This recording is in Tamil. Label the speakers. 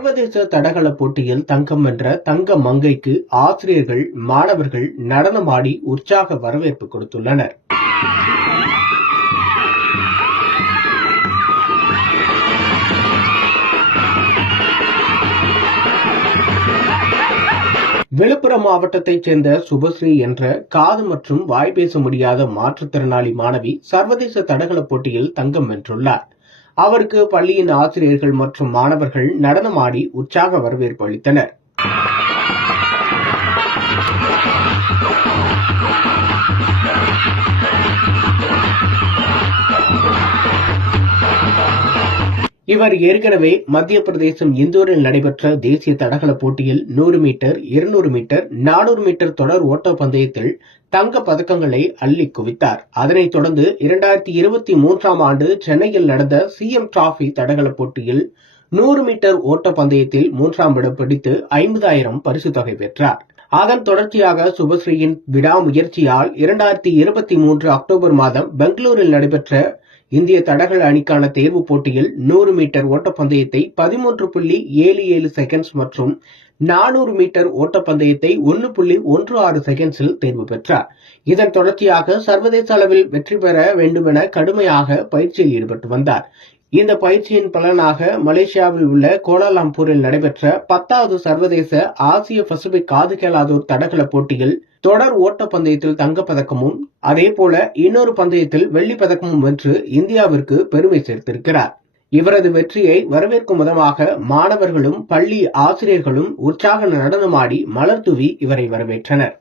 Speaker 1: சர்வதேச தடகள போட்டியில் தங்கம் வென்ற தங்க மங்கைக்கு ஆசிரியர்கள் மாணவர்கள் நடனமாடி உற்சாக வரவேற்பு கொடுத்துள்ளனர். விழுப்புரம் மாவட்டத்தைச் சேர்ந்த சுபஸ்ரீ என்ற காது மற்றும் வாய் பேச முடியாத மாற்றுத்திறனாளி மாணவி சர்வதேச தடகள போட்டியில் தங்கம் வென்றுள்ளார். அவருக்கு பள்ளியின் ஆசிரியர்கள் மற்றும் மாணவர்கள் நடனமாடி உற்சாக வரவேற்பு அளித்தனர். இவர் ஏற்கனவே மத்திய பிரதேசம் இந்தூரில் நடைபெற்ற தேசிய தடகள போட்டியில் நூறு மீட்டர் இருநூறு மீட்டர் நானூறு மீட்டர் தொடர் ஓட்ட பந்தயத்தில் தங்க பதக்கங்களை அள்ளி குவித்தார். அதனைத் தொடர்ந்து இரண்டாயிரத்தி இருபத்தி மூன்றாம் ஆண்டு சென்னையில் நடந்த சிஎம் டிராபி தடகள போட்டியில் நூறு மீட்டர் ஓட்ட பந்தயத்தில் மூன்றாம் இடம் பிடித்து ஐம்பதாயிரம் பரிசு தொகை பெற்றார். அதன் தொடர்ச்சியாக சுபஸ்ரீயின் விடாமுயற்சியால் இரண்டாயிரத்தி இருபத்தி மூன்று அக்டோபர் மாதம் பெங்களூரில் நடைபெற்ற இந்திய தடகள அணிக்கான தேர்வுப் போட்டியில் நூறு மீட்டர் ஓட்டப்பந்தயத்தை பதிமூன்று புள்ளி ஏழு ஏழு செகண்ட்ஸ் மற்றும் நானூறு மீட்டர் ஓட்டப்பந்தயத்தை ஒன்று புள்ளி ஒன்று ஆறு செகண்ட்ஸில் தேர்வு பெற்றார். இதன் தொடர்ச்சியாக சர்வதேச அளவில் வெற்றி பெற வேண்டுமென கடுமையாக பயிற்சியில் ஈடுபட்டு வந்தார். இந்த பயிற்சியின் பலனாக மலேசியாவில் உள்ள கோலாலம்பூரில் நடைபெற்ற பத்தாவது சர்வதேச ஆசிய பசிபிக் காது கேளாதோர் தடகள போட்டியில் தொடர் ஓட்டப்பந்தயத்தில் தங்கப்பதக்கமும் அதே போல இன்னொரு பந்தயத்தில் வெள்ளிப் பதக்கமும் வென்று இந்தியாவிற்கு பெருமை சேர்த்திருக்கிறார். இவரது வெற்றியை வரவேற்கும் விதமாக மாணவர்களும் பள்ளி ஆசிரியர்களும் உற்சாக நடனமாடி மலர் தூவி இவரை வரவேற்றனர்.